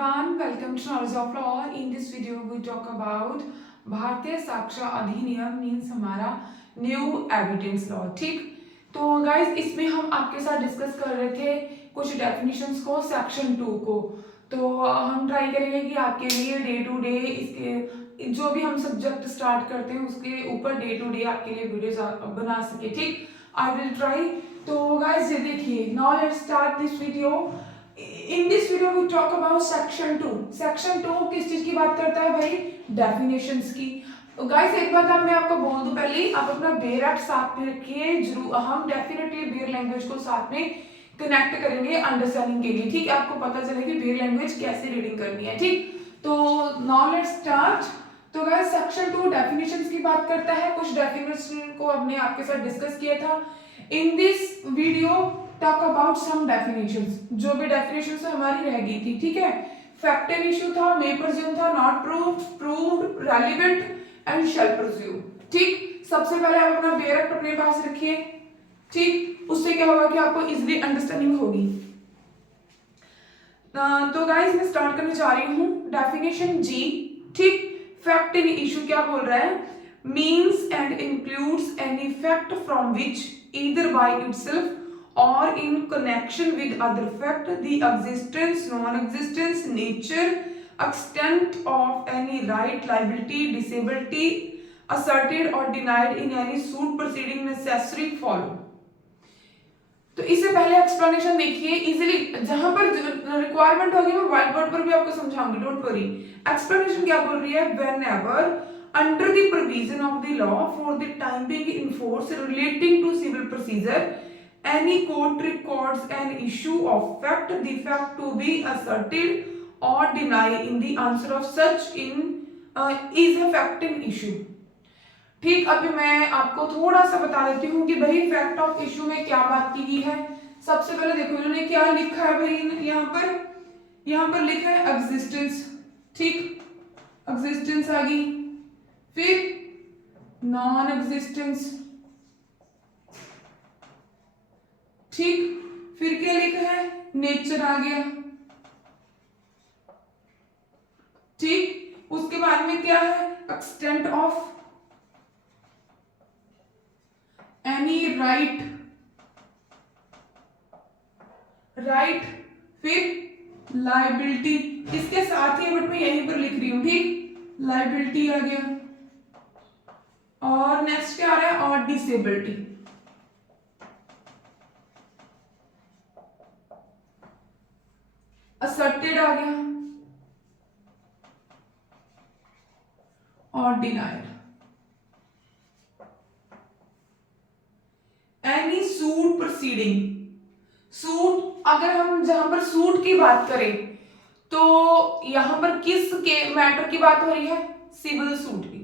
everyone, welcome to Knowledge of Law. In this video we talk about भारतीय साक्ष्य अधिनियम means हमारा new evidence law. ठीक, तो गाइस इसमें हम आपके साथ डिस्कस कर रहे थे कुछ डेफिनेशंस को सेक्शन 2 को. तो हम ट्राई करेंगे कि आपके लिए डे टू डे इसके जो भी हम सब्जेक्ट स्टार्ट करते हैं उसके ऊपर डे टू डे आपके लिए वीडियोस बना सके. ठीक, आई विल ट्राई. तो गाइस ये देखिए, now let's start this video. In this video we talk about section 2. section 2 किस चीज की बात करता है भाई? डेफिनेशंस की. गाइस एक बात मैं आपको बोल दूं पहले, आप अपना बेयर एक्ट साथ में रखिए जरूर. हम डेफिनेटली बेयर लैंग्वेज को साथ में कनेक्ट करेंगे अंडरस्टैंडिंग के लिए. ठीक, आपको पता चले कि बेयर लैंग्वेज कैसे रीडिंग करनी है. ठीक, तो नाउ लेट्स स्टार्ट. तो गाइस सेक्शन 2 डेफिनेशंस की बात करता है. कुछ डेफिनेशन को हमने आपके साथ डिस्कस किया था. In this video talk about some definitions. जो भी डेफिनेशंस हमारी रह गई थी. ठीक है, फैक्ट एंड इशू था, मे प्रिज्यूम था, not proved, proved, relevant and shall presume. ठीक, सबसे पहले आप अपना बेयर एक्ट अपने पास रखिए. ठीक, उससे क्या होगा कि आपको इजीली अंडरस्टैंडिंग होगी. तो गाइस मैं स्टार्ट करने जा रही हूँ. डेफिनेशन जी. ठीक, फैक्ट एंड इशू क्या बोल रहा है? Means and includes any fact from which either by itself or in connection with other fact, the existence, non-existence, nature, extent of any right, liability, disability asserted or denied in any suit proceeding necessary follow. तो इससे पहले explanation देखिए easily. जहां पर requirement होगी मैं white board पर भी आपको समझाऊंगी, डोंट वरी. एक्सप्लेनेशन क्या बोल रही है? Whenever under the provision of the law for the time being in force relating to civil procedure, any court records an issue of fact, the fact to be asserted or denied in the answer of such in is a fact and issue. ठीक, अभी मैं आपको थोड़ा सा बता देती हूँ कि भाई फैक्ट ऑफ इशू में क्या बात की गई है. सबसे पहले देखो इन्होंने क्या लिखा है भाई. यहाँ पर लिखा है एग्जिस्टेंस. ठीक, एग्जिस्टेंस आ गई, फिर नॉन एग्जिस्टेंस. ठीक, फिर क्या लिखा है? नेचर आ गया. ठीक, उसके बाद में क्या है? Extent of any right. फिर लाइबिलिटी. इसके साथ ही बट मैं यहीं पर लिख रही हूं. ठीक, लाइबिलिटी आ गया और नेक्स्ट क्या आ रहा है? और डिसेबिलिटी. असर्टेड आ गया और denied. Any suit proceeding. Suit, अगर हम जहां पर सूट की बात करें तो यहां पर किस के मैटर की बात हो रही है? सिविल सूट की.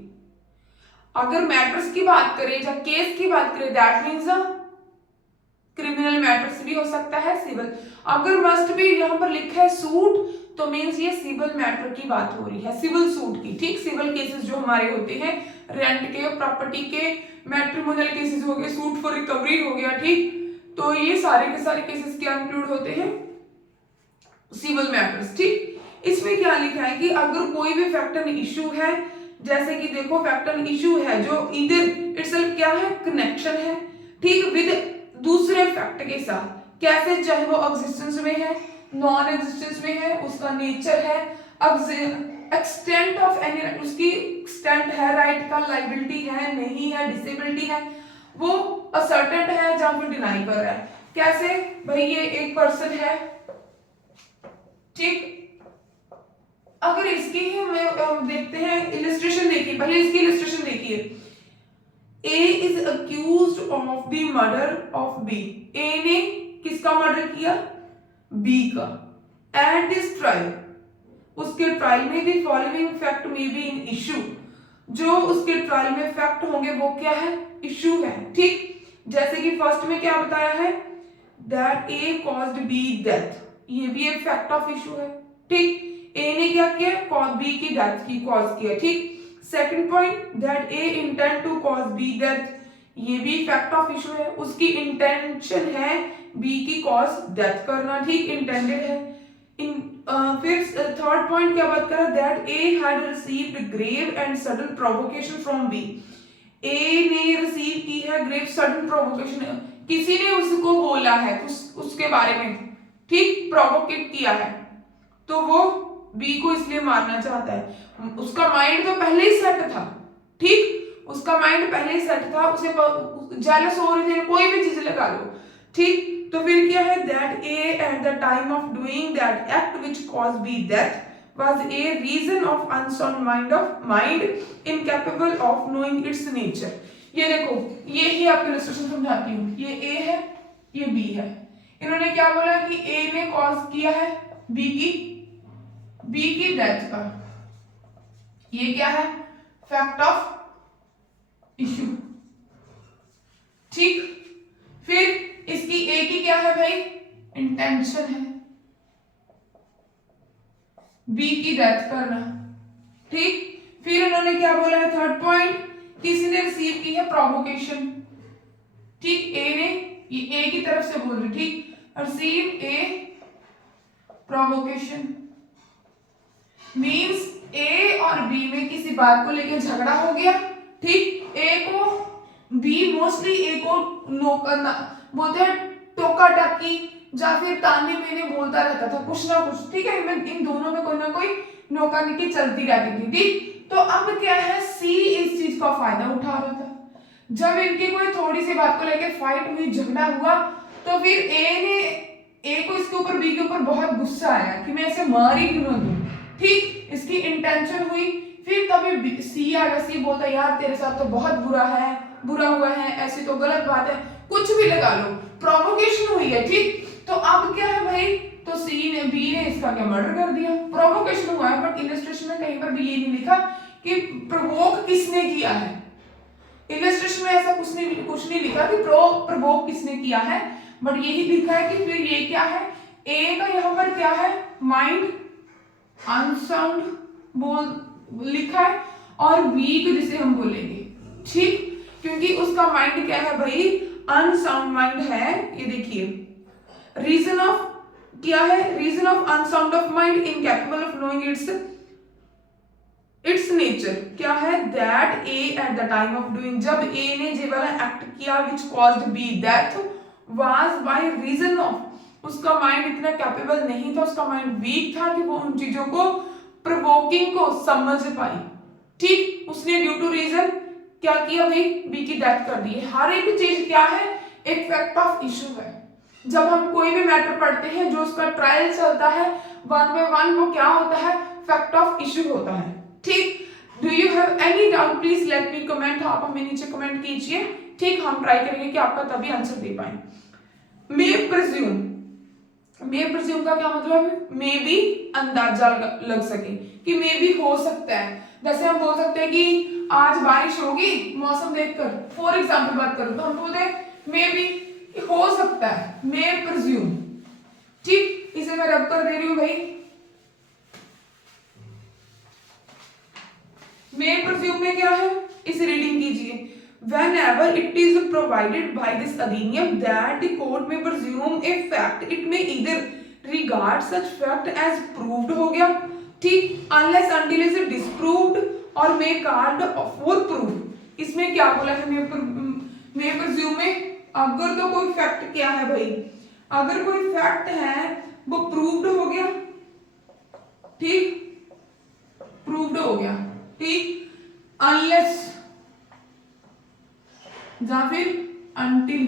अगर मैटर्स की बात करें या केस की बात करें दैट मीन्स क्रिमिनल मैटर्स भी हो सकता है, सिविल. अगर मस्ट भी यहाँ पर लिखा है सूट तो मीन्स ये सिविल मैटर की बात हो रही है, सिविल सूट की. ठीक, सिविल केसेस जो हमारे होते हैं रेंट के, प्रॉपर्टी के, मैट्रिमोनियल केसेस हो गए, सूट फॉर रिकवरी हो गया. ठीक, तो ये सारे के सारे केसेस क्या इंक्लूड होते हैं? Civil matters. ठीक, इसमें क्या लिखा है कि अगर कोई भी फैक्ट एंड इशू है, जैसे कि देखो फैक्ट एंड इशू है जो इधर इटसेल्फ क्या है? कनेक्शन है. ठीक, विद दूसरे फैक्ट के साथ. कैसे? चाहे वो एग्जिस्टेंस में है, नॉन एग्जिस्टेंस में है, उसका नेचर है, एक्सटेंट ऑफ एनी, उसकी एक्सटेंट है राइट का, लाइबिलिटी है, नहीं है, डिसेबिलिटी है, वो असर्टेड है या फिर डिनाई कर रहा है. कैसे भाई? ये एक पर्सन है. ठीक, अगर इसकी ही हम देखते हैं इलिस्ट्रेशन. देखिए पहले इसकी इलिस्ट्रेशन देखिए. A is accused of the murder of B. A ने किसका मर्डर किया? B का. At this trial, उसके ट्रायल में the following fact may be in issue. जो उसके ट्रायल में फैक्ट होंगे वो क्या है? इशू है. ठीक, जैसे कि फर्स्ट में क्या बताया है? That A caused B death. ये भी एक फैक्ट ऑफ इशू है. ठीक, A ने क्या किया? B की डेथ की कॉज किया. ठीक, second point that A intend to cause B death. ये भी फैक्ट ऑफ इशू है. उसकी इंटेंशन है B की कॉज डेथ करना. ठीक, इंटेंडेड है. फिर थर्ड पॉइंट क्या बात कर रहा है, that A had received grave and sudden provocation from B. A ने रिसीव की है ग्रेव सडन प्रोवोकेशन, किसी ने उसको बोला है उसके बारे में, ठीक, प्रोवोकेट किया है, तो वो बी को इसलिए मारना चाहता है। उसका माइंड तो पहले ही सेट था, ठीक, उसका माइंड पहले ही सेट था, उसे जेलस हो रही थी, कोई भी चीज लगा लो, ठीक। तो फिर क्या है, that A at the time of doing that act which cause B death was a reason of unsound mind incapable of knowing its nature। ये देखो, ये ही आपको इलस्ट्रेशन समझाती हूँ, ये ए है, ये बी है, इन्होंने क्या बोला कि ए ने कॉज किया है बी की डेथ का, ये क्या है, फैक्ट ऑफ इश्यू, ठीक। फिर इसकी ए की क्या है भाई, इंटेंशन है बी की डेथ करना, ठीक। फिर उन्होंने क्या बोला है, थर्ड पॉइंट, किसी ने रिसीव की है प्रोवोकेशन, ठीक, ए ने, ये ए की तरफ से बोल रही, ठीक, रिसीव ए प्रोवोकेशन मींस ए और बी में किसी बात को लेकर झगड़ा हो गया, ठीक। ए को बी मोस्टली ए को नो करना बोलते हैं, टोका टाकी या फिर ताने मैंने बोलता रहता था कुछ ना कुछ, ठीक है, इन दोनों में कोई ना कोई नौकानिकी चलती रहती थी, ठीक। तो अब क्या है, सी इस चीज का फायदा उठा रहा था, जब इनकी कोई थोड़ी सी बात को लेकर फाइट हुई, झगड़ा हुआ, तो फिर ए को इसके ऊपर, बी के ऊपर बहुत गुस्सा आया कि मैं ऐसे मार ही क्यों ना दूं, ठीक, इसकी इंटेंशन हुई। फिर तभी सी आया, सी बोलता यार तेरे साथ तो बहुत बुरा हुआ है, ऐसी तो गलत बात है, कुछ भी लगा लो, प्रोवोकेशन हुई है, ठीक। तो अब क्या है भाई, तो बी ने इसका क्या मर्डर कर दिया, प्रोवोकेशन हुआ है, बट इलस्ट्रेशन में कहीं पर भी ये नहीं लिखा कि प्रोवोक किसने किया है, इलस्ट्रेशन में ऐसा कुछ नहीं लिखा कि प्रोवोक किसने किया है, बट यही लिखा है कि फिर ये क्या है, ए का यहाँ पर क्या है, माइंड अनसाउंड बोल लिखा है, और वीक जिसे हम बोलेंगे, ठीक, क्योंकि उसका माइंड क्या है भाई, अनसाउंड माइंड है। ये देखिए, रीजन ऑफ क्या है, reason of unsound of mind incapable of knowing its nature, क्या है, that A at the time of doing, जब ए ने जे वाला एक्ट किया which caused B death was by reason of, उसका माइंड इतना कैपेबल नहीं था, उसका माइंड वीक था कि वो उन चीजों को, प्रोवोकिंग को समझ पाई, ठीक। उसने ड्यू टू रीजन क्या किया भाई, बी की डेथ कर दी। हर एक चीज क्या है, एक फैक्ट ऑफ इशू है। जब हम कोई भी मैटर पढ़ते हैं, जो उसका ट्रायल चलता है वन बाय वन, वो क्या होता है, फैक्ट ऑफ इशू होता है, ठीक। Do you have any doubt, please let me comment, आप हमें नीचे कमेंट कीजिए, ठीक, हम ट्राई करेंगे कि आपका तभी आंसर दे पाए। मे प्रिज्यूम का क्या मतलब है, मे भी अंदाजा लग सके, कि मे भी हो सकता है, जैसे हम बोल सकते हैं कि आज बारिश होगी मौसम देखकर, फॉर एग्जांपल बात करूं तो हम बोलते हैं मे भी, हो सकता है, मे प्रिज्यूम, ठीक। इसे मैं रब कर दे रही हूं भाई, मे प्रिज्यूम में क्या है, इसे रीडिंग कीजिए, whenever it is provided by this अधिनियम that the court may presume a fact, it may either regard such fact as proved हो गया, ठीक, unless until is disproved और may called for proof। इसमें क्या बोला है, may presume में अगर तो कोई फैक्ट क्या है भाई, अगर कोई फैक्ट है वो प्रूव्ड हो गया, ठीक, प्रूव्ड हो गया, ठीक, अनलेस या फिर until,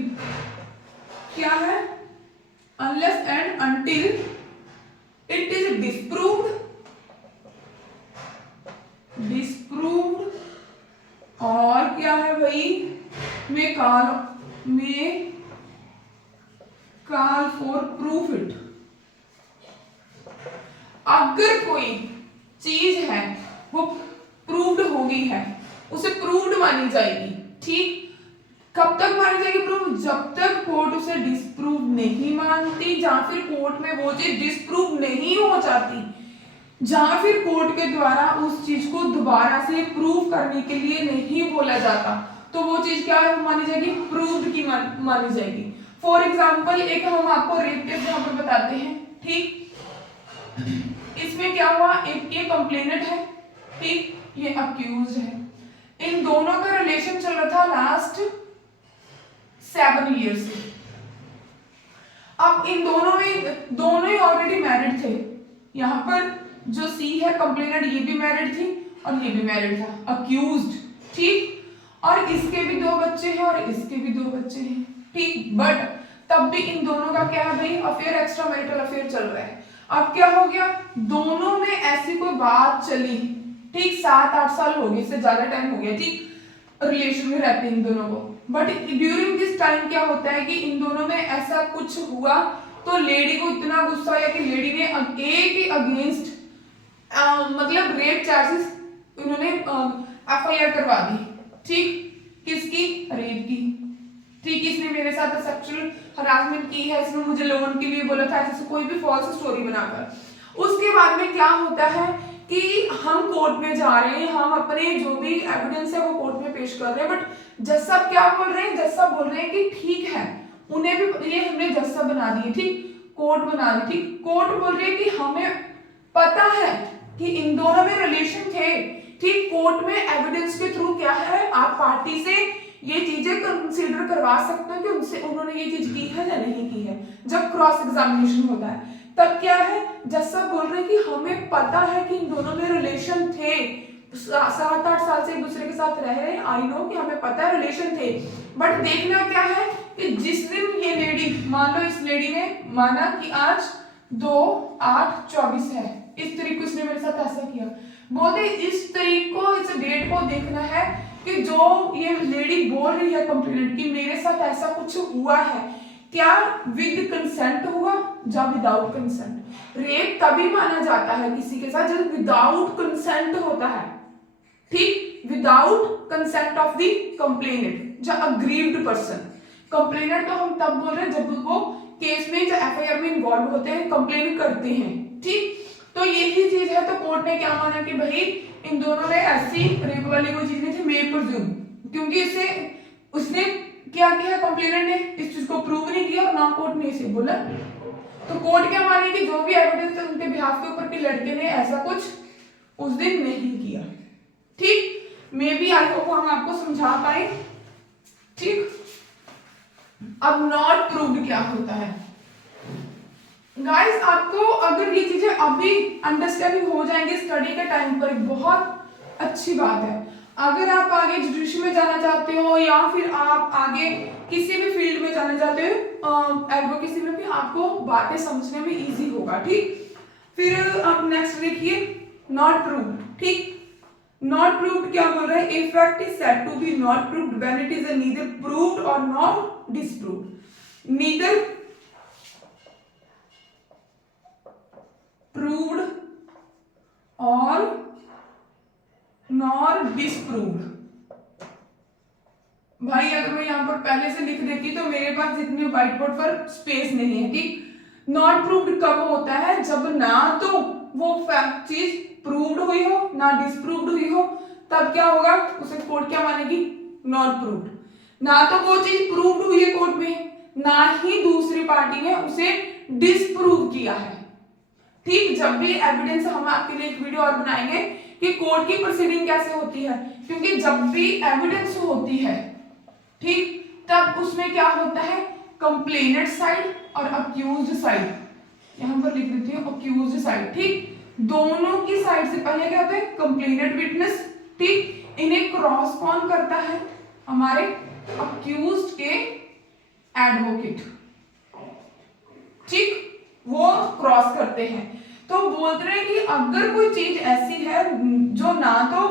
क्या है, unless and until it is disproved और क्या है भाई, may call for proof it। अगर कोई चीज है वो प्रूव्ड हो गई है, उसे प्रूव्ड मानी जाएगी, ठीक। कब तक मानी जाएगी प्रूव, जब तक कोर्ट उसे डिस्प्रूव नहीं मानती, या फिर कोर्ट में वो चीज डिस्प्रूव नहीं हो जाती, या फिर कोर्ट के द्वारा उस चीज को दोबारा से प्रूव करने के लिए नहीं बोला जाता, तो वो चीज क्या मानी जाएगी, प्रूव्ड की मानी जाएगी। फॉर एग्जाम्पल एक हम आपको रेप केस यहाँ पर बताते हैं, ठीक। इसमें क्या हुआ, एक ये कंप्लेनेंट है, ठीक, ये अक्यूज है, इन दोनों का रिलेशन चल रहा था लास्ट 7 ईयर से। अब इन दोनों ही ऑलरेडी मैरिड थे। यहाँ पर जो सी है कंप्लेनेंट, ये भी मैरिड थी और ये भी मैरिड था, अक्यूज्ड, ठीक, और इसके भी 2 बच्चे हैं और इसके भी 2 बच्चे हैं, ठीक, बट तब भी इन दोनों का क्या है भाई, अफेयर, एक्स्ट्रा मैरिटल अफेयर चल रहा है। अब क्या हो गया, दोनों में ऐसी कोई बात चली, ठीक, 7-8 साल हो गए, इससे ज्यादा टाइम हो गया, ठीक, रिलेशन में रहते हैं इन दोनों को, बट ड्यूरिंग दिस टाइम क्या होता है कि इन दोनों में ऐसा कुछ हुआ तो लेडी को इतना गुस्सा आया कि लेडी ने एक ही अगेंस्ट मतलब रेप चार्जेस उन्होंने एफआईआर करवा दी, ठीक, किसकी, रेप की, ठीक, इसने मेरे साथ सेक्सुअल हरासमेंट की है, इसने मुझे लोन के लिए बोला था, ऐसे कोई भी फॉल्स स्टोरी बनाकर। उसके बाद में क्या होता है कि हम कोर्ट में जा रहे हैं, हम अपने जो भी एविडेंस है वो कोर्ट में पेश कर रहे हैं, बट जज साहब क्या बोल रहे हैं, जज साहब बोल रहे हैं कि ठीक है, उन्हें भी ये हमने जज साहब बना दिए, ठीक, कोर्ट बना दी, ठीक, कोर्ट बोल रही है कि हमें पता है कि इन दोनों में रिलेशन थे, ठीक, कोर्ट में एविडेंस के थ्रू क्या है, आप पार्टी से ये चीजें कंसीडर करवा सकते हो कि उनसे उन्होंने ये चीज की है या नहीं की है। जब क्रॉस एग्जामिनेशन होता है तब क्या है, जज साहब बोल रहे हैं कि हमें पता है कि इन दोनों में रिलेशन थे, 7-8 साल से एक दूसरे के साथ रह रहे हैं, आई नो कि हमें पता है रिलेशन थे, बट देखना क्या है कि जिस दिन ये लेडी, मान लो इस लेडी ने माना कि आज 2/8/24 है, इस तारीख को इसने मेरे साथ ऐसा किया, बोलते इस तारीख को, इस डेट को देखना है कि जो ये लेडी बोल रही है कंप्लेनेंट कि मेरे साथ ऐसा कुछ हुआ है, क्या विद कंसेंट हुआ या विदाउट कंसेंट। रेप तभी माना जाता है किसी के साथ जब विदाउट कंसेंट होता है, ठीक, without consent of the complainant या अग्रीव्ड पर्सन। कंप्लेनेंट तो हम तब बोल रहे हैं जब वो केस में या एफआईआर में इन्वॉल्व होते हैं, कंप्लेन करते हैं, ठीक, तो यही चीज है। तो कोर्ट ने क्या माना कि भाई इन दोनों ने ऐसी रेप वाली कोई चीज नहीं थी, मे प्रिज्यूम, क्योंकि उसने क्या किया, कंप्लेनेंट ने इस चीज को प्रूव नहीं किया और ना कोर्ट ने इसे बोला, तो कोर्ट क्या माने कि जो भी एविडेंस है उनके बिहाफ के ऊपर कि लड़के ने ऐसा कुछ उस दिन नहीं किया, ठीक, मे बी आई होप हम आपको समझा पाए, ठीक। अब नॉट प्रूव्ड क्या होता है गाइस, आपको अगर ये चीजें अभी अंडरस्टैंडिंग हो जाएंगे स्टडी के टाइम पर, बहुत अच्छी बात है। अगर आप आगे जुडिशरी में जाना चाहते हो या फिर आप आगे किसी भी फील्ड में जाना चाहते हो, एडवोकेसी में भी आपको बातें समझने में इजी होगा, ठीक। फिर आप नेक्स्ट देखिए, नॉट प्रूव्ड, ठीक, नॉट प्रूव्ड क्या बोल रहा है, a fact is said to be not proved when it is neither proved और नॉट डिसप्रूव्ड। नीदर प्रूव्ड और नॉर डिसप्रूव्ड। भाई अगर मैं यहां पर पहले से लिख देती तो मेरे पास इतने व्हाइट बोर्ड पर स्पेस नहीं है, ठीक। नॉट प्रूव्ड कब होता है, जब ना तो वो फैक्ट चीज प्रूव्ड हुई हो ना डिसप्रूव्ड हुई हो, तब क्या होगा, उसे कोर्ट क्या मानेगी, नॉट प्रूव्ड। ना तो वो चीज प्रूव्ड हुई है कोर्ट में, ना ही दूसरी पार्टी ने उसे डिसप्रूव किया है, ठीक। जब भी एविडेंस, हम आपके लिए एक वीडियो और बनाएंगे कि कोर्ट की प्रोसीडिंग कैसे होती है, क्योंकि जब भी एविडेंस होती है, ठीक, तब उसमें क्या होता है, कंप्लेनेंट साइड और अक्यूज्ड साइड, यहां पर लिख देती हूँ अक्यूज्ड साइड, ठीक, दोनों की साइड से पहले क्या होता है, कंप्लेनेंट विटनेस, ठीक, इन्हें क्रॉस कौन करता है, हमारे अक्यूज्ड के एडवोकेट, ठीक, वो क्रॉस करते हैं। तो बोलते हैं कि अगर कोई चीज ऐसी है जो ना तो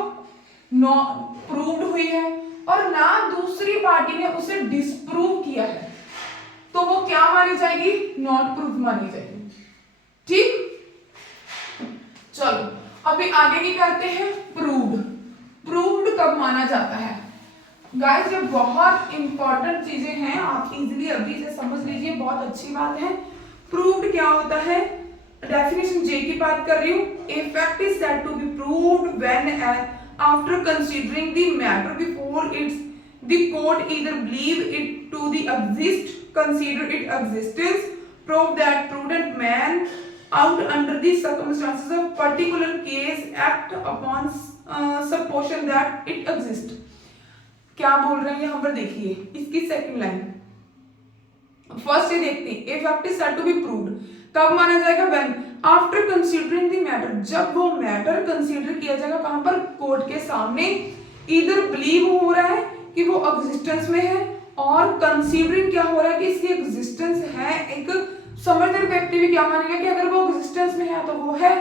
प्रूव्ड हुई है और ना दूसरी पार्टी ने उसे डिसप्रूव किया है, तो वो क्या मानी जाएगी, नॉट प्रूव्ड मानी जाएगी, ठीक। चलो अभी आगे की करते हैं, प्रूव्ड। प्रूव्ड कब माना जाता है गाइस, ये बहुत इंपॉर्टेंट चीजें हैं, आप इजीली अभी से समझ लीजिए, बहुत अच्छी बात है। प्रूव्ड क्या होता है, डेफिनेशन जे की बात कर रही हूं, a fact is said to be proved when after considering the matter before it's the court either believe it to the exist, consider it existence, prove that prudent man out under the circumstances of particular case act upon supposition that it exists। क्या बोल रहे हैं यहाँ पर देखिए इसकी second line. First ये देखते हैं, a fact is said to be proved, कब माना जाएगा? When after considering the matter, जब वो मैटर कंसीडर किया जाएगा कहां पर? कोर्ट के सामने। इधर बिलीव हो रहा है कि वो एग्जिस्टेंस में है और कंसीडरिंग क्या हो रहा है कि इसकी एग्जिस्टेंस है। एक समझदार व्यक्ति भी क्या मानेगा कि अगर वो एग्जिस्टेंस में है तो वो है,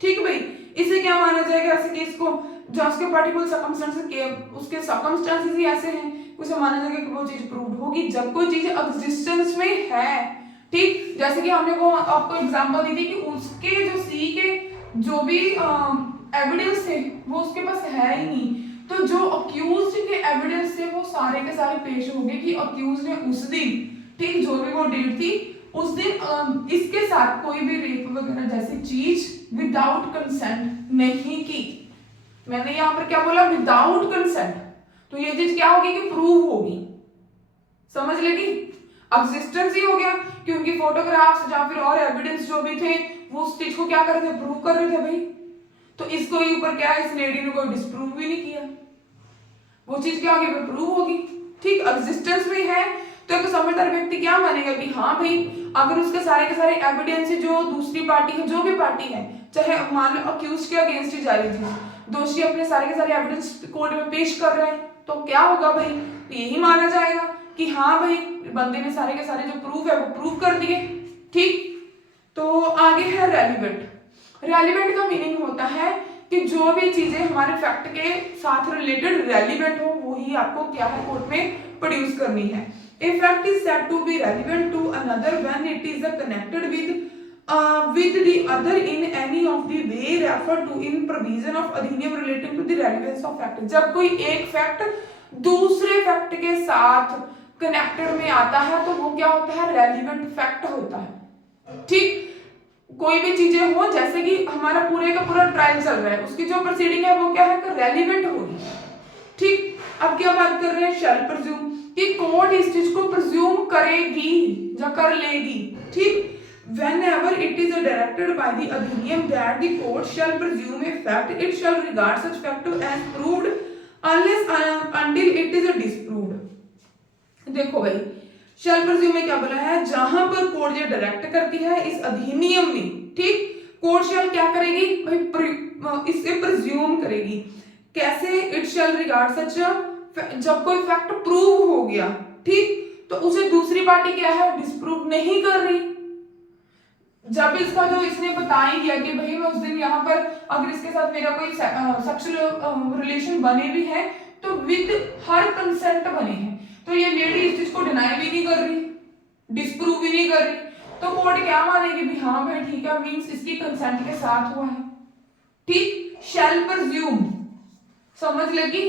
ठीक भाई। इसे क्या माना जाएगा ऐसे केस को जो उसके पर्टिकुलर सर्कमस्टेंसेस के उसके सर्कमस्टेंसेस ही ऐसे हैं, उसे माना जाएगा कि वो चीज प्रूव्ड होगी जब कोई चीज एग्जिस्टेंस में है, ठीक। जैसे कि हमने वो आपको एग्जांपल दी थी कि उसके जो सी के जो भी एविडेंस थे वो उसके पास है ही नहीं, तो जो अक्यूज्ड के एविडेंस थे वो सारे के सारे पेश हो गए कि अक्यूज्ड ने उस दिन, ठीक, जो भी वो डेट थी उस दिन इसके साथ कोई भी रेप वगैरह जैसी चीज विदाउट कंसेंट नहीं की। मैंने यहाँ पर क्या बोला? Without consent. तो ये चीज क्या होगी कि प्रूव होगी, समझ लेगी। एग्जिस्टेंस ही हो गया कि उनकी फोटोग्राफ्स या फिर और एविडेंस जो भी थे वो उस चीज को क्या कर रहे थे? प्रूव कर रहे थे भाई। तो इसको ही ऊपर क्या है, इस लेडी ने कोई डिस्प्रूव भी नहीं किया, वो चीज क्या होगी? प्रूव होगी, ठीक। एग्जिस्टेंस में है तो एक समझदार व्यक्ति क्या मानेगा कि हाँ भाई अगर उसके सारे के सारे एविडेंस जो दूसरी पार्टी है, जो भी पार्टी है, चाहे मान लो अक्यूज के अगेंस्ट ही जा रही थी, दोषी अपने सारे के सारे एविडेंस कोर्ट में पेश कर रहे हैं, तो क्या होगा भाई? यही माना जाएगा कि हाँ भाई बंदे ने सारे के सारे जो प्रूफ है वो प्रूव कर दिए, ठीक। तो आगे है रेलिवेंट। रेलिवेंट का मीनिंग होता है कि जो भी चीजें हमारे फैक्ट के साथ रिलेटेड रेलिवेंट हो वो ही आपको क्या है कोर्ट में प्रोड्यूस करनी है। A fact is said to be relevant to another when it is connected with the other in any of the way referred to in provision of अधिनियम relating to the relevance of fact। जब कोई एक fact दूसरे fact के साथ connected में आता है तो वो क्या होता है? रेलिवेंट फैक्ट होता है, ठीक। कोई भी चीजें हो जैसे कि हमारा पूरे का पूरा ट्रायल चल रहा है, उसकी जो प्रोसीडिंग है वो क्या है? रेलिवेंट होगी, ठीक। अब क्या बात कर रहे हैं? शैल प्रिज्यूम, कि कोर्ट इस चीज को प्रिज्यूम करेगी या कर लेगी, ठीक। Whenever it is directed by the अधिनियम that the court shall presume a fact, it shall regard such fact as proved unless until it is disproved। देखो भाई shall presume में क्या बोला है? जहां पर कोर्ट ये डायरेक्ट करती है इस अधिनियम में, ठीक, कोर्ट shall क्या करेगी भाई? इसे प्रिज्यूम करेगी। कैसे? इट शैल रिगार्ड सच, जब कोई फैक्ट प्रूव हो गया, ठीक, तो उसे दूसरी पार्टी क्या है? डिस्प्रूव नहीं कर रही। जब इसका जो इसने बता ही दिया कि भाई मैं उस दिन यहाँ पर अगर इसके साथ मेरा कोई सेक्सुअल रिलेशन बने भी है तो विद हर कंसेंट बने हैं, तो ये लेडी इस चीज को डिनाई भी नहीं कर रही, डिस्प्रूव भी नहीं कर रही, तो कोर्ट क्या मानेगी भी हाँ भाई ठीक है, मींस इसकी कंसेंट के साथ हुआ है, ठीक। शैल प्रिज्यूम, समझ लगी।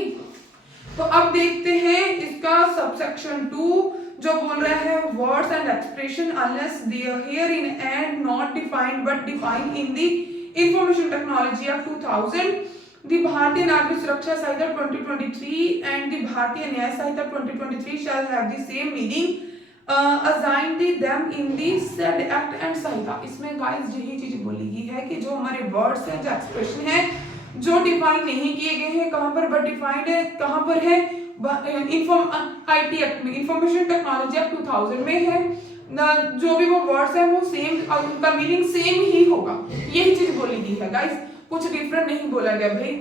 तो अब देखते हैं इसका सबसेक्शन 2 जो बोल रहा है words and expression unless they are herein and not defined but defined in the information technology of 2000, the Bharatiya Nagarik Suraksha Sanhita 2023 and the Bharatiya Nyaya Sanhita 2023 shall have the same meaning assigned them in the said act and Sanhita. इसमें guys यही चीज बोली गई है कि जो हमारे words हैं, जो एक्सप्रेशन है, जो डिफाइन नहीं किए गए हैं कहां पर, बट डिफाइंड है कहां पर है? आईटी एक्ट में, इंफॉर्मेशन टेक्नोलॉजी एक्ट 2000 में है। जो भी वो वर्ड्स है वो सेम और उनका मीनिंग सेम ही होगा, यही चीज बोली गई है गाइस, कुछ डिफरेंट नहीं बोला गया भाई।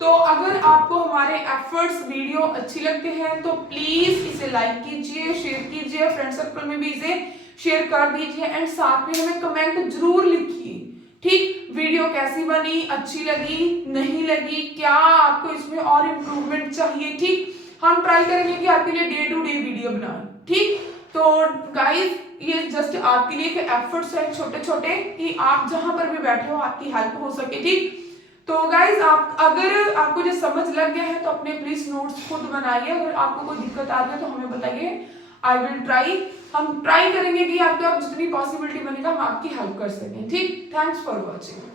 तो अगर आपको हमारे एफर्ट्स वीडियो अच्छी लगते हैं तो प्लीज इसे लाइक कीजिए, शेयर कीजिए, फ्रेंड सर्कल में भी इसे शेयर कर दीजिए एंड साथ में हमें कमेंट जरूर लिखिए, ठीक। वीडियो कैसी बनी, अच्छी लगी, नहीं लगी, क्या आपको इसमें और इम्प्रूवमेंट चाहिए, ठीक। हम ट्राई करेंगे कि आपके लिए डे टू डे वीडियो बनाएं, ठीक। तो गाइस ये जस्ट आपके लिए एफर्ट्स है छोटे छोटे कि आप जहां पर भी बैठे हो आपकी हेल्प हो सके, ठीक। तो गाइस आप अगर आपको जो समझ लग गया है तो अपने प्लीज नोट्स खुद बनाइए, अगर आपको कोई दिक्कत आ रही है तो हमें बताइए, आई विल ट्राई, हम ट्राई करेंगे कि आपको अब जितनी पॉसिबिलिटी बनेगा हम आपकी हेल्प कर सकें, ठीक। Thanks for watching.